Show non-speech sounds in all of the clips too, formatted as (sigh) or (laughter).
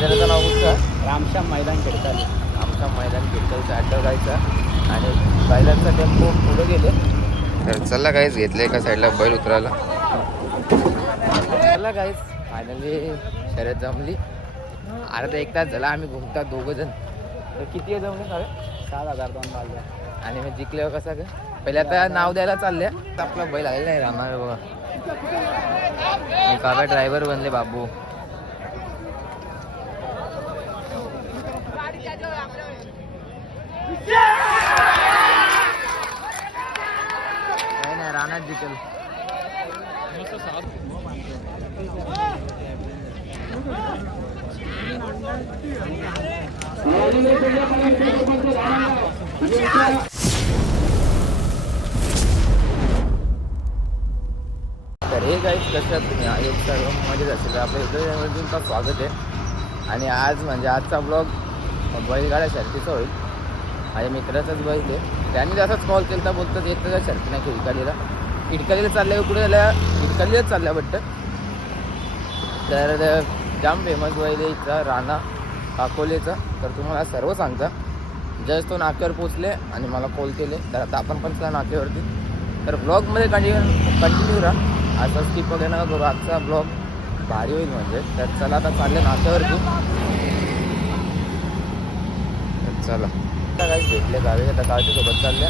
मैदानाचं नाव कुठचं रामश्याम मैदान खेळताले आमचा मैदान किरकलचा अड्डा जायचा आणि बैलांचा टेम्पो पुढे गेले. तर चला काहीच घेतलं एका साईडला बैल उतरायला? चला काहीच फायनली शर्यत जमली. अर्धा एक तास झाला आम्ही घुमतात दोघं जण तर किती आहे जमले साडे सात हजार दोन बाजल्या आणि मग जिंकल्यावर कसा काय पहिले आता नाव द्यायला चालले आपला बैल आलेला नाही रामा बघा. काका ड्रायव्हर बनले बाबू. नाही नाही रानात जिंकल. तर हे काही कशात तुम्ही आयोग सर्व मजेत असेल. तर आपल्या इथं तुमचं स्वागत आहे. आणि आज म्हणजे आजचा ब्लॉग बैलगाड्या शर्तीचा होईल. माझ्या मित्राचाच बैल आहे त्यांनी जसाच कॉल केला तर बोलतात येत का शर्ती नाही इडकालीला इडकालीला चालल्या कुठे झाल्या? इडकालीलाच चालल्या वाटतं. तर जाम फेमस बैल आहे इथला राणा काकोलेचा. तर तुम्हाला सर्व सांगता जस्ट तो नाक्यावर पोचले आणि मला कॉल केले. तर आता आपण पण चला नाक्यावरती. तर ब्लॉगमध्ये कंटिन्यू कंटिन्यू राहा आता स्किप वगैरे नका करू. आजचा ब्लॉग भारी होईल म्हणजे. तर चला आता चालले नाक्यावरती. चला. आता काही भेटले गावी आता गावच्या सोबत चालल्या.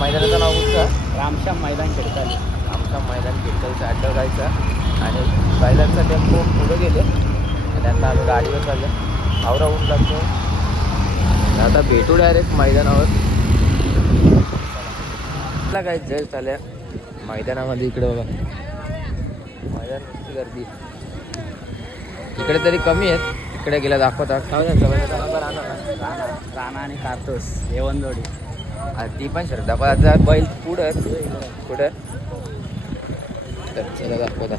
मैदानाचं नाव कुठचं? रामश्याम मैदान खेळताले आमचा मैदान किरकलचा अड्डा जायचा आणि बैलांचा टेम्पो पुढे गेले. आणि आता आम्ही गाडीवर चालले आवरा होऊन जातो. आता भेटू डायरेक्ट मैदानावर. काय जस्ट आल्या मैदानामध्ये इकडे बघा. मैदान नुसती गर्दी. इकडे तरी कमी आहेत. इकडे गेल्या दाखवतात राणा आणि कार्तोस येवन जोडी. आणि ती पण शर्ट दाखवा आता बैल पुढं पुढं तर चला दाखवता.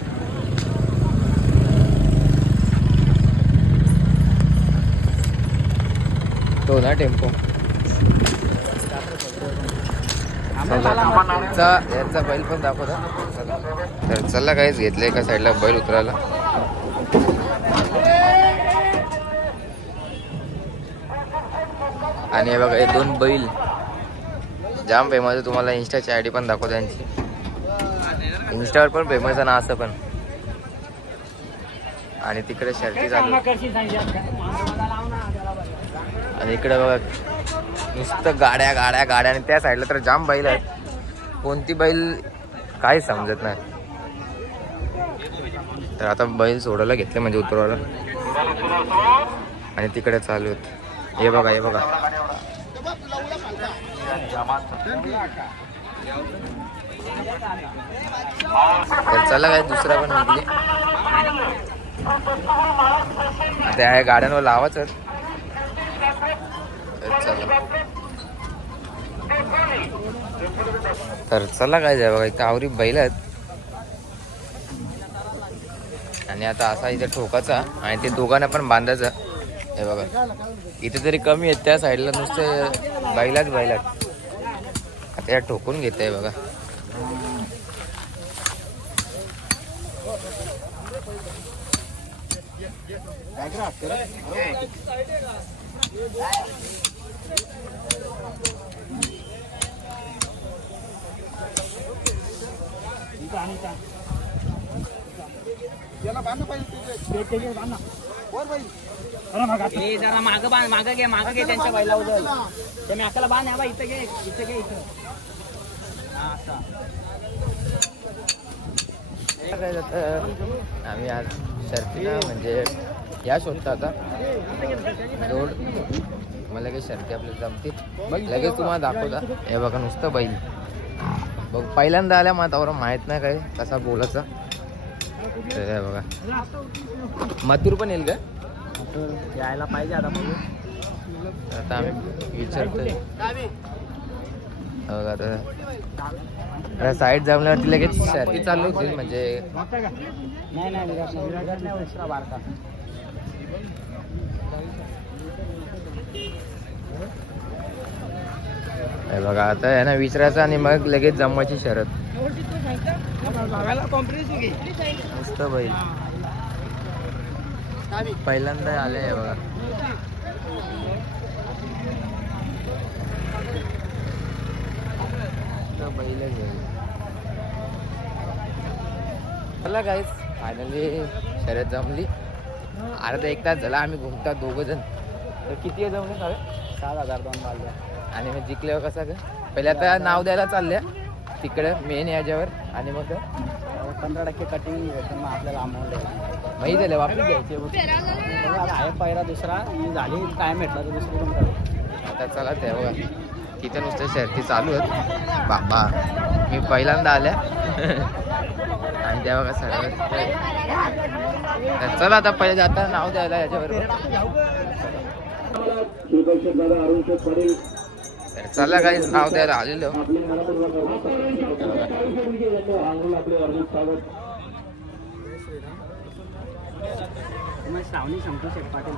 तो ना टेम्पो. याचा बैल पण दाखवता. चला. तर चला काहीच घेतलं एका साईडला बैल उतरायला. आणि हे बघा हे दोन बैल. जाम फेमस आहे. तुम्हाला इन्स्टाची आय डी पण दाखवतो त्यांची इन्स्टावर पण फेमस आहे ना असं पण. आणि तिकडे शर्टी चालू. आणि इकडे बघा नुसतं गाड्या गाड्या गाड्या. आणि त्या साईडला तर जाम बैल आहेत. कोणती बैल काही समजत नाही. तर आता बैल सोडायला घेतले म्हणजे उतरवायला. आणि तिकडे चालू आहेत. हे बघा हे बघा. तर चला काय दुसरा पण निघली आता आहे गाड्यांवर लावाच तर चला. तर चला काय जाय बघा इथं आवरी बैल आहेत. आणि आता असा इथे ठोकाचा आणि ते दोघांना पण बांधायचं. हे बघा. इथे तरी कमी आहेत त्या साईडला नुसतं बैलाच बैलात. आता या ठोकून घेत आहे बघा ए जरा मागं बांध मागं घे मागं घे त्यांच्या बैला उजळ त्या मॅकाला बांध या बा इथं घे इथं घे इथं. हा, आम्ही आज शर्तीला म्हणजे या शोधता आता. जोड मला लगेच शर्ती आपल्याला जमतील लगेच तुम्हाला दाखवता. हे बघा नुसतं बैल. बघ पहिल्यांदा आल्या मला त्यावर माहीत नाही काय कसा बोलायचा. तर बघा. मथुर पण येईल का? यायला पाहिजे आता बघू. तर आता आम्ही विचारतोय. हो आता. साईड जमल्यावरती लगेच शर्ती चालू होतील म्हणजे. नाही नाही विराट नाही विराट नाही दुसरा बारका हे बघा आता आहे ना विचारायचं आणि मग लगेच जमवायची शरद. मस्त बैल. पहिल्यांदा आले आहे बघा. बैलच चला काहीच फायनली शर्यत जमली. अर्धा एक तास झाला आम्ही घुमतात दोघं जण तर किती आहे जमले साडे? सात हजार दोन बाजल्या आणि मग जिंकल्यावर कसं काय पहिले आता नाव द्यायला चालल्या. तिकडं मेन याच्यावर. आणि मग? काय? पंधरा टक्के कटिंग मग आपल्याला अमाऊंट माहीत झालं वापस घ्यायचे आहे पहिला दुसरा. झाली टाइम भेटला तर दुसरी पण करू. आता चला ते बघा. तिथे नुसतं शर्ती चालू आहेत. बाबा मी पहिल्यांदा आल्या. (laughs) आणि तेव्हा का तर चला आता पहिले जाता नाव द्यायला याच्याबरोबर तर चला काहीच नाव द्यायला आलेलो. श्रावणी शंभू शेठ पाटील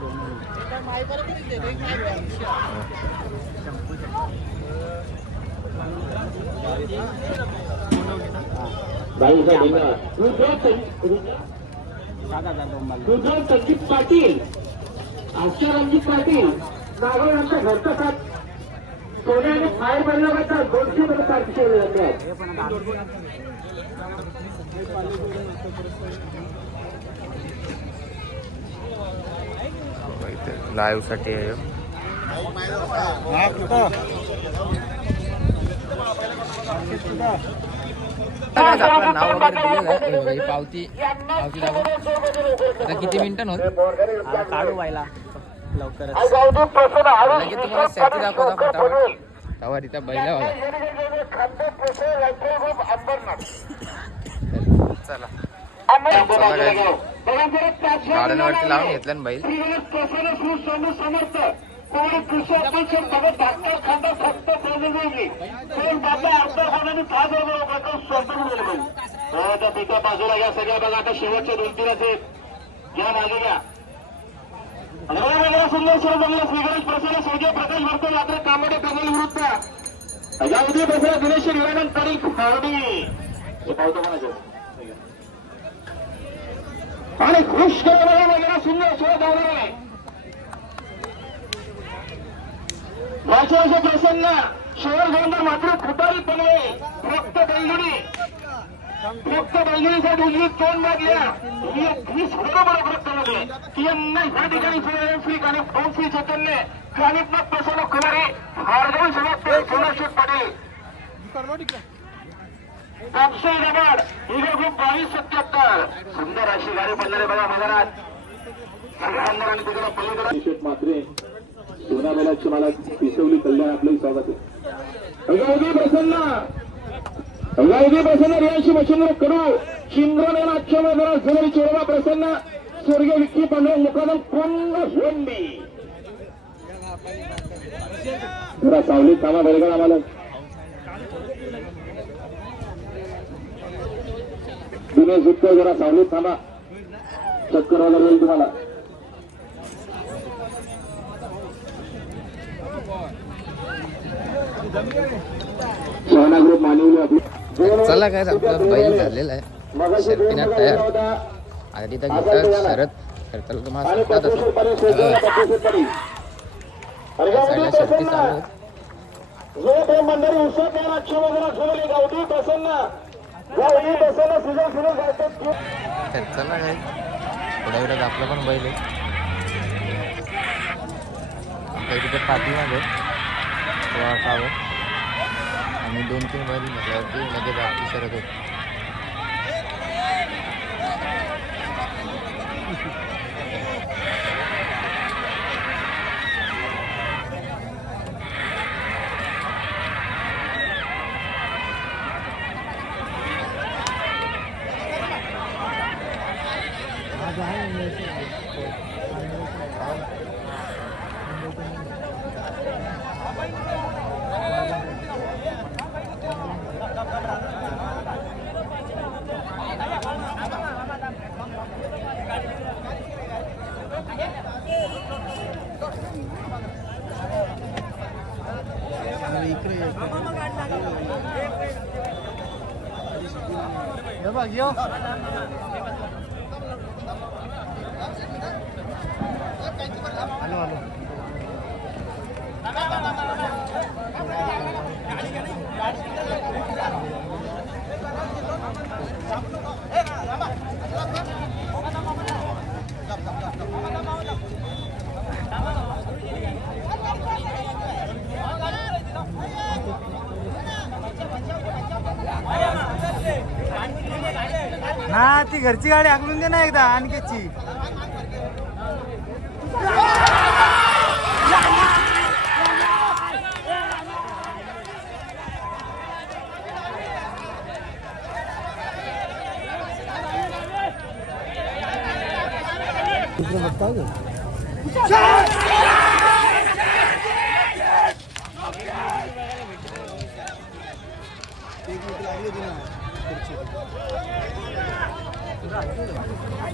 दोन संदीप पाटील आशा रणजित पाटील नागोळ घरचा सोन्याने फायर बनल्याबद्दल दोनशे रुपये केले जाते हे लाईव्हसाठी आहे. ही पावती पावती दाखव आता किती मिनिटं होत काढू व्हायला. लवकरच. लगेच तुम्हाला सॅटी दाखवता फटाफट तेव्हा तिथं बैला बघा चला. गार्डनवरती लावून घेतलं ना बैल. पिका बाजूला घ्या सगळ्या बघा आता शेवटचे दोन तीन आहेत. घ्या मागे घ्या. वेगवेगळ्या सुंदर श्रीगणेश प्रसन्न प्रकाश कामोडे कमल या उद्या हे पावतो म्हणायचं आणि खुश करायला वगैरे सुंदर शिव धावणार वाचवाचे प्रसन्न शेवर गोंधळ मात्र खुटारीपणे फक्त बैलगुडी फक्त बैलगुडीसाठी उजवी तोंड मागल्या ही मला फरक प्रयत्न की यांना ह्या ठिकाणी फ्री आणि फ्री चैतन्य. कानिपनाथ प्रसन्न कुमारी हार्दव समाप्त सोनाशेठ पाटील. कापसे बावीस सत्याहत्तर सुंदर अशी गाडी पडणारे बघा मैदानात. सगळ्या आमदारांनी तिकडे पलीकडे. मात्रे मला पिसवली कल्याण आपलं स्वागत आहे. प्रसन्न! अगावधी प्रसन्न रियांशी मच्छिंद्र कडू शिंद्रन या आजच्या मैदानात जुलरी चोरवा प्रसन्न स्वर्गीय विक्की पांढरे मुकादम कोण होंडी. जरा सावलीत कामा बरगर आम्हाला. दिनेश उत्तर जरा सावलीत थांबा. चक्कर वगैरे येईल तुम्हाला. शहाणा ग्रुप मानवली आपली चला काय आपला बैल झालेला आहे. शर्तीनं तयार. आता तिथं घेतात शरद. तर चला तुम्हाला सांगतात साईडला शर्ती चालू चला काय थोड्या वेळात आपलं पण बैल आहे. आमच्या तिथे पाठीमागे. वाटावं आणि दोन तीन बैल म्हटल्यावरती मध्ये बाकी शरद होत. બા ગયો હાલો હાલો ગાડી ગાડી ગાડી ती घरची गाडी हाकलून दे ना एकदा आणखीची. एक काय माहिती यावेळेस नाही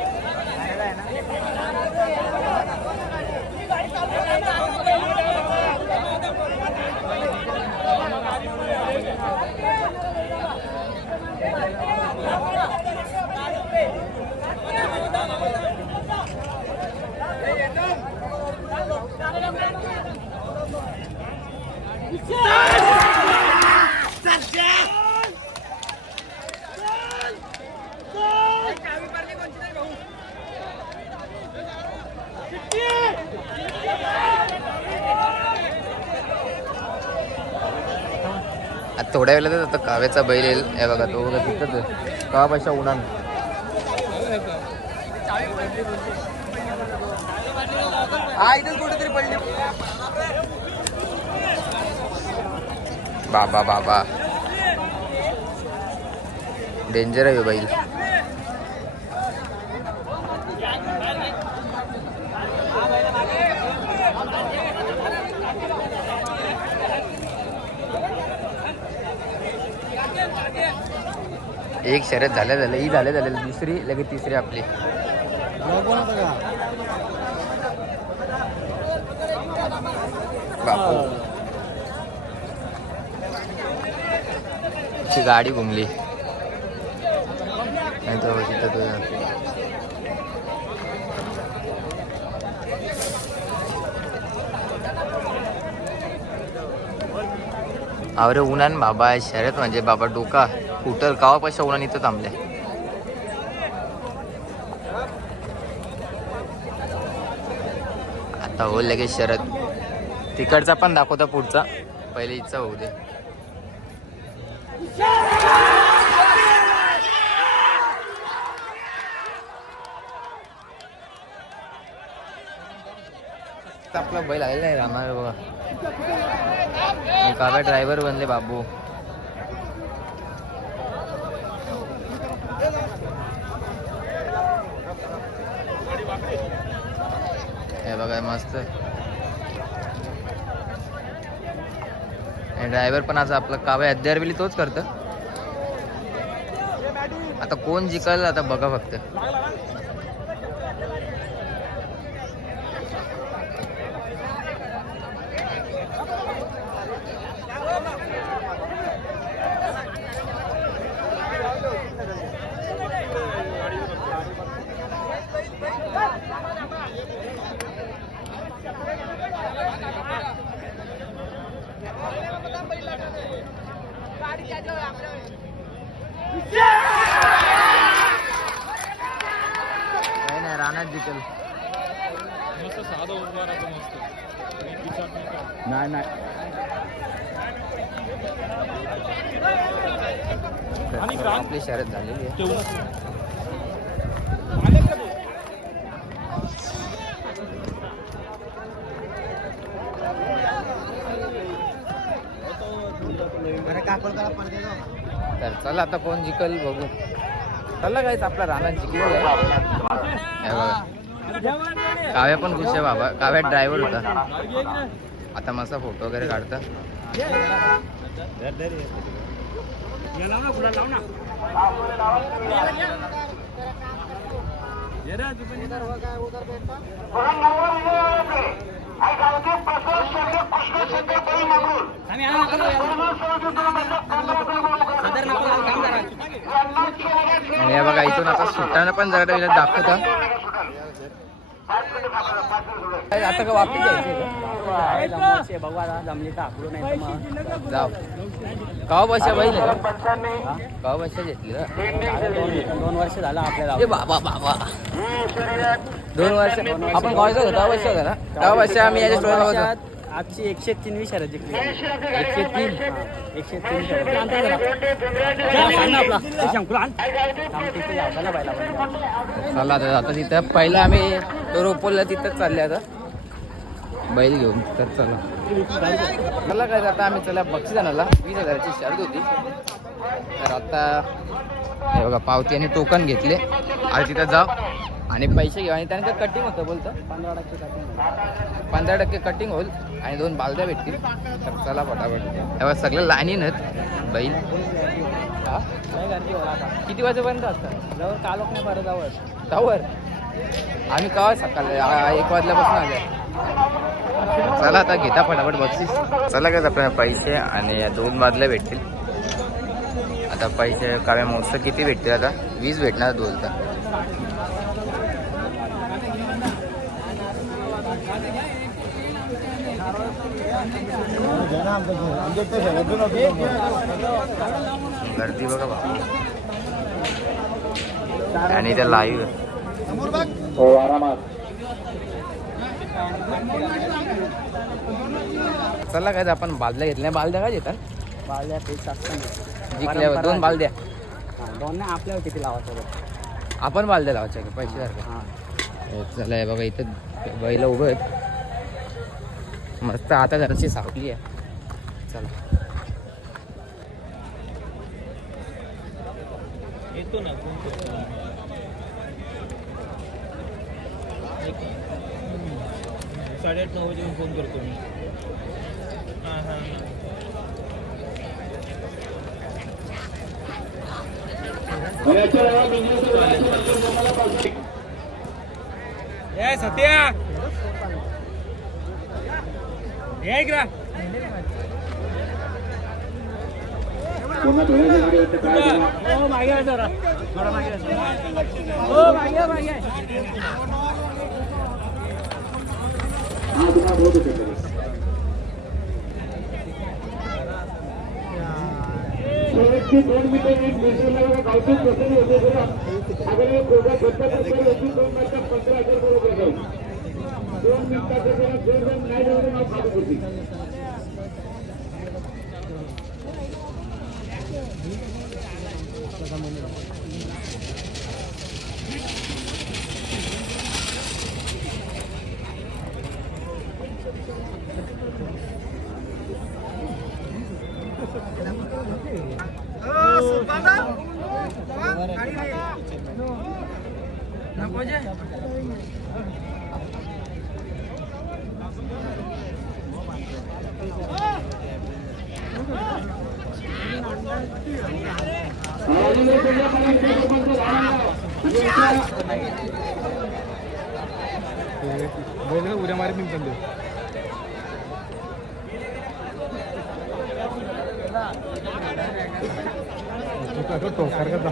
आता थोड्या वेळातच आता काव्याचा बैल येईल. हे बघा तो बघा तिथंच कावा पैसा हा कुठेतरी पडली. बाबा बाबा. डेंजर आहे ह्यो बैल. एक शर्यत झाल्या झालं ही झाल्या झाल्या दुसरी लगेच तिसरी आपली. बापू. गाडी घुमली. नाही तर तिथं तुझं अरे उन्हान बाबा शर्यत म्हणजे बाबा डोका कुठं कावा पैसा उन्हान इथं थांबले? आता हो लगेच शरद. तिकडचा पण दाखवता पुढचा. पहिले इच्छा होऊ दे. आपला बैल आलेला आहे रामा बघा. काका ड्रायव्हर बनले बाबू. हे बघा मस्त. ड्रायव्हर पण आज आपला काव्या अद्यारवेली तोच करतं. आता कोण जिंकल आता बघा फक्त काही नाही रानात जिंकल मस्त साधं उभा राहतो मस्त नाही नाही. तर आपली शर्यत झालेली आहे. तर चला आता कोण जिकल बघू. चला काहीच आपला राणा जिंकलेला आहे हे बघा. काव्या पण खुश आहे बाबा. काव्या ड्रायव्हर होता. आता मस्त फोटो वगैरे काढता. हे बघा इथून आता सुट्टानं पण जरा हिला आता का वापस जायचं बघू आता जमली तर आकडू नाही तर मग. जाऊ. काव बशा बैल आहे? का काव बशा घेतली ना? दोन दोन वर्ष झालं आपल्याला. बाबा बाबा. दोन वर्ष. आपण कॉलेज होतो तेव्हा वर्ष होता ना? तेव्हा वर्ष आम्ही याच्या स्टोरी बघत. आजची एकशे तीन विषय जिंकली. एकशे तीन. एकशे तीन. आपला. चला आता आता तिथं पहिलं आम्ही तो रोपोलला तिथंच चालले आता. बैल घेऊन तर चला. चला काय आता आम्ही चला बक्षीस आणायला वीस हजाराची शर्त होती. तर आता हे बघा पावती आणि टोकन घेतले. आणि तिथं जाऊ. आणि पैसे घेऊ. आणि त्यानंतर कटिंग होतं बोलतं. पंधरा टक्के पंधरा टक्के कटिंग होईल. आणि दोन बालद्या भेटतील. तर चला फटाफट. तेव्हा सगळं लाईनीन आहेत. बैल. हा? किती वाजेपर्यंत असतात? जवळ कालोक नाही बरं जवळ टावर आम्ही का सकाळी एक वाजल्यापासून आले चला आता घेता फटाफट बक्षीस. चला काय आपल्याला पैसे आणि दोन बादल्या भेटतील. आता पैसे काव्या मोस्ट किती भेटतील आता? वीस भेटणार दोनचा गर्दी बघा बाबा. आणि त्या लाईव्ह हो आरामात. चला काय आपण बालद्या घेतल्या. बालद्या काय घेतात पीस असताना जिंकल्यावर. दोन बालद्या. दोन नाही आपल्याला किती लावायचं बघ. आपण बालद्या लावायच्या का? पैसे सारखे. हां. चला हे बघा इथं बैला उभं आहेत. मस्त आता जराशी सावली आहे. चला. येतो ना साडेआठ नऊ वाजे फोन करतो मी हां हां ए सत्या ये इकडं? हो मागे जरा थोडा मागे. हो मागे आहे, मागे आहे. हा तुम्हाला बहुत होते शेवटची दोन मिनिटं एक दुसऱ्याला गावठी प्रसंग होते बघा. अगर एक दोघं झटपट असेल, होती दोन मिनिटात पंधरा हजार बरोबर जाईल. दोन मिनिटाचं जरा जोर जर नाही झालं तर नाव खाली होती. आणि तो हरकत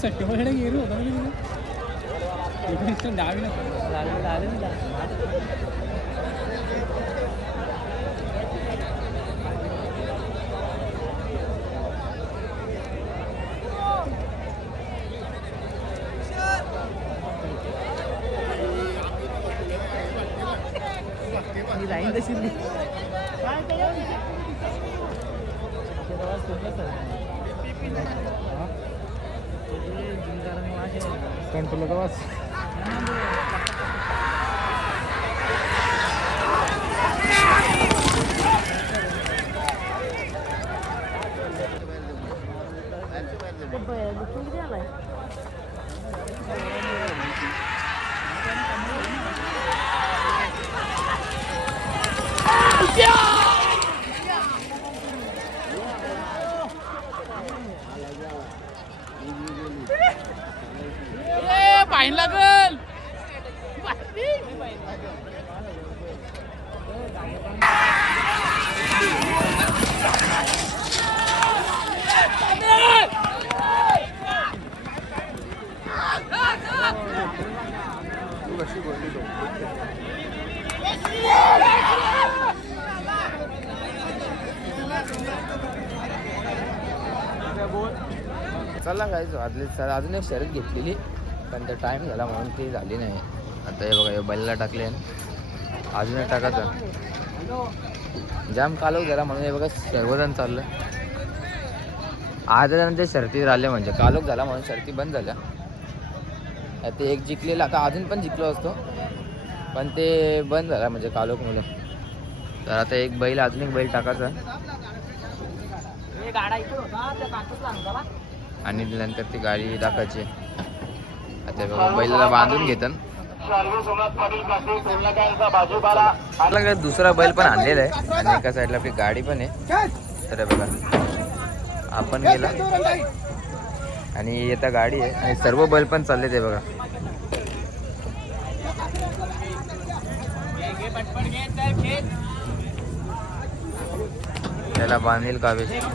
ಸೆಟ್ ಹೊರಗಡೆ ಇರು ಇಷ್ಟು ದಾವಿನ तशी मी. कंट्रोल का चला काय वाजले सर अजून एक शर्यत घेतलेली. पण ते टाईम झाला म्हणून ती झाली नाही. आता हे बघा हे बैलला टाकले. अजून एक टाकायचं. जाम कालव झाला म्हणून हे बघा सर्वजण चाललं आज जणांच्या शर्ती राहिले म्हणजे. कालोख झाला म्हणून शर्ती बंद झाल्या. ते एक जिंकलेलं आता अजून पण जिंकलो असतो. पण ते बंद झाला म्हणजे कालोखमुळे तर आता एक बैल अजून एक बैल टाकायचा. आणि नंतर ती गाडी टाकायची. आता बघा बैलाला बांधून घेतात दुसरा बैल पण आणलेला आहे. आणि एका साईडला आपली गाडी पण आहे. तर बघा आपण गेला. आणि येता गाडी आहे. आणि सर्व बैल पण चालले ते बघा. त्याला बांधील कावेश हा.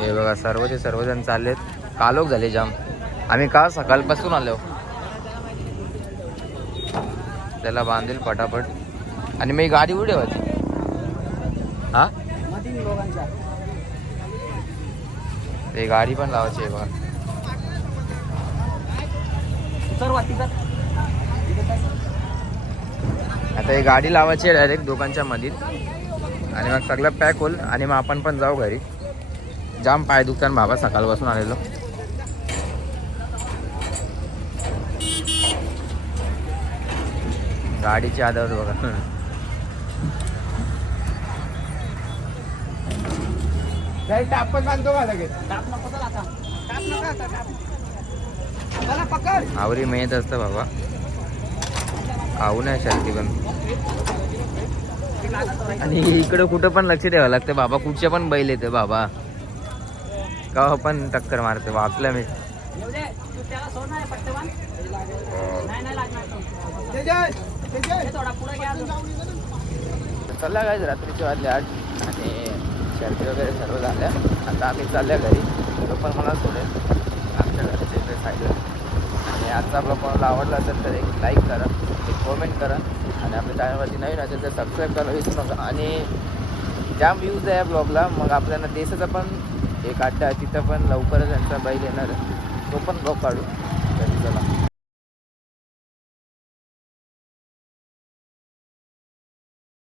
हे बघा सर्वचे सर्वजण चाललेत. कालोख झाले जाम. आम्ही का सकाळपासून आलो. त्याला बांधील पटापट. आणि मी गाडी उडी होती हा. ते गाडी पण लावायची आहे बघा उतर वरती कर. इथं काय? आता ही गाडी लावायची आहे डायरेक्ट दोघांच्या मध्ये आणि मग सगळं पॅक होईल. आणि मग आपण पण जाऊ घरी. जाम पाय दुखताना बाबा सकाळपासून आलेलो. गाडीची आदर बघा. टापण बांधतो का लगेच? टाप नको आता. टाप नका आता टाप आवरी मेहनत असतं बाबा. खाऊ नाही शर्ती पण. आणि इकडं कुठं पण लक्ष द्यावं लागतं. बाबा कुठचे पण बैल येते बाबा. का पण टक्कर मारते. वाचलं मी. हे. चला काय रात्रीचे वाजले आठ. आणि शर्ती वगैरे सर्व झाल्या. आता आम्ही चालल्या घरी. तो पण मला सोडेल. आमच्या घराच्या साईडला आणि आजचा आपला कोणाला आवडला असेल तर एक लाईक करा एक कॉमेंट करा. आणि आपल्या चॅनलवरती नवीन असेल तर सबस्क्राईब करायला विसरू नका. आणि ज्या व्ह्यूज आहे या ब्लॉगला मग आपल्याला देशाचा पण एक अड्डा आहे. तिथं पण लवकरच यांचा बैल येणार तो पण ब्लॉग काढू.